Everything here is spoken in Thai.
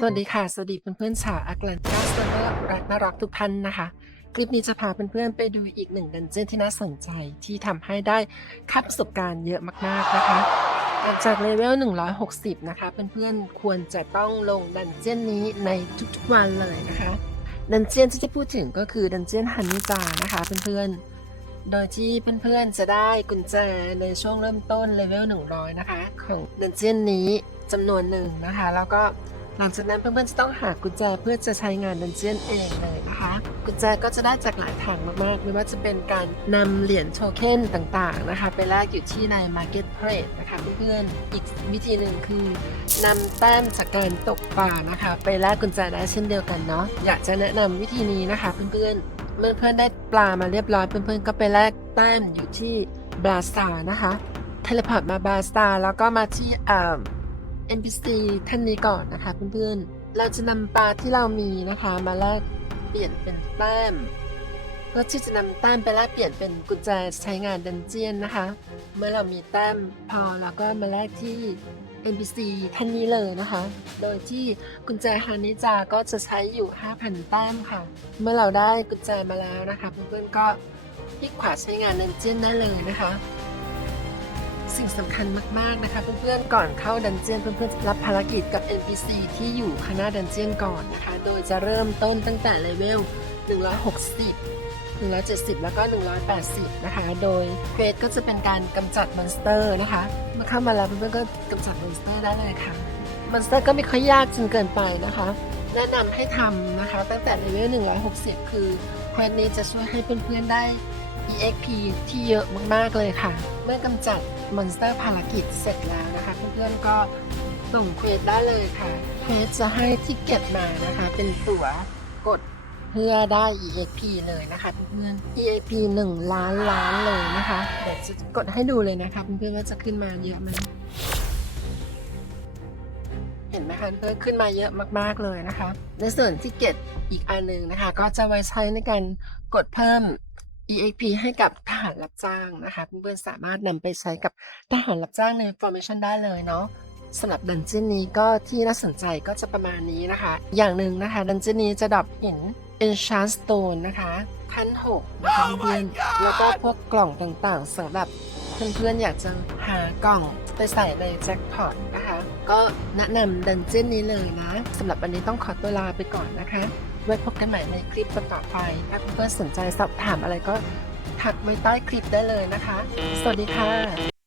สวัสดีค่ะ สวัสดีเพื่อนๆชาวแอตแลนตาสและรักน่ารักทุกท่านนะคะ คลิปนี้จะพาเพื่อนๆไปดูอีกหนึ่งดันเจี้ยนที่น่าสนใจที่ทำให้ได้คับประสบการณ์เยอะมากๆนะคะหลังจากเลเวล 160 นะคะ เพื่อนๆควรจะต้องลงดันเจี้ยนนี้ในทุกๆวันเลยนะคะ ดันเจี้ยนที่จะพูดถึงก็คือดันเจี้ยนฮันนิจานะคะเพื่อนๆโดยที่เพื่อนๆจะได้กุญแจในช่วงเริ่มต้นเลเวล100 นะคะ ของดันเจี้ยนนี้จำนวนหนึ่งนะคะ แล้วก็ หลังจากนั้นเพื่อนๆจะต้องหากุญแจเพื่อจะใช้งานดันเจี้ยนเองเลยนะคะ กุญแจก็จะได้จากหลายทางมากๆ ไม่ว่าจะเป็นการนำเหรียญโทเค็นต่างๆนะคะ ไปแลกอยู่ที่ใน Marketplace นะคะเพื่อนๆอีกวิธีหนึ่งคือนำแต้มจากการตกปลานะคะ ไปแลกกุญแจได้เช่นเดียวกันเนาะอยากจะแนะนำวิธีนี้นะคะเพื่อนๆเมื่อเพื่อนได้ปลามาเรียบร้อยเพื่อนๆก็ไปแลกแต้มอยู่ที่บราสตานะคะเทเลพอร์ตมาบราสตาแล้วก็มาที่อ่า NPC ท่านนี้ก่อนนะคะเพื่อนๆ เราจะนำปลาที่เรามีนะคะมาแลกเปลี่ยนเป็นแต้มเพื่อที่จะนำแต้มไปแลกเปลี่ยนเป็นกุญแจใช้งานดันเจียนนะคะ เมื่อเรามีแต้มพอเราก็มาแลกที่ NPC ท่านนี้เลยนะคะ โดยที่กุญแจฮานิจาก็จะใช้อยู่ 5,000 แต้มค่ะ เมื่อเราได้กุญแจมาแล้วนะคะ เพื่อนๆก็คลิกขวาใช้งานดันเจียนได้เลยนะคะ สิ่งสำคัญมาก ๆ นะคะเพื่อนๆ ก่อนเข้าดันเจียนเพื่อนๆจะรับภารกิจกับ NPC ที่อยู่ข้างหน้าดันเจียนก่อนนะคะ โดยจะเริ่มต้นตั้งแต่เลเวล 160 170 แล้วก็ 180 นะคะ โดยเควสก็จะเป็นการกำจัดมอนสเตอร์นะคะเมื่อเข้ามาแล้วเพื่อนๆ ก็กำจัดมอนสเตอร์ได้เลยค่ะ มอนสเตอร์ก็ไม่ค่อยยากจนเกินไปนะคะ แนะนำให้ทำนะคะ ตั้งแต่เลเวล 160 คือเควสนี้จะช่วยให้เพื่อนๆ ได้ EXP ที่เยอะมาก ๆ เลยค่ะ เมื่อกำจัดมอนสเตอร์ภารกิจเสร็จแล้วนะคะ เพื่อนๆก็ส่งเควสได้เลยค่ะเควสจะให้ที่เก็บมานะคะ เป็นตั๋วกดเพื่อได้ EXP เลยนะคะเพื่อนๆ EXP 1 ล้านล้านเลยนะคะเดี๋ยวจะกดให้ดูเลยนะคะเพื่อนๆว่าจะขึ้นมาเยอะไหมเห็นไหมคะเพื่อนขึ้นมาเยอะมากๆเลยนะคะ ในส่วนที่เก็ตอีกอันหนึ่งนะคะ ก็จะไว้ใช้ในการกดเพิ่ม EXP ให้กับทหารรับจ้างนะคะเพื่อนๆสามารถนำไปใช้กับทหารรับจ้างใน formation ได้เลยเนาะสำหรับดันเจี้ยนนี้ก็ที่น่าสนใจก็จะประมาณนี้นะคะ อย่างหนึ่งนะคะดันเจี้ยนนี้จะดรอปหิน enchant stone นะคะพันหกนะคะเพื่อนๆแล้วก็พวกกล่องต่างๆสำหรับเพื่อนๆอยากจะหากล่องไปใส่ในแจ็คพอตนะคะ ก็แนะนำดันเจี้ยนนี้เลยนะสำหรับวันนี้ต้องขอตัวลาไปก่อนนะคะ ไว้พบกันใหม่ในคลิปต่อๆไป ถ้าเพื่อนๆสนใจสอบถามอะไรก็ทักไว้ใต้คลิปได้เลยนะคะ สวัสดีค่ะ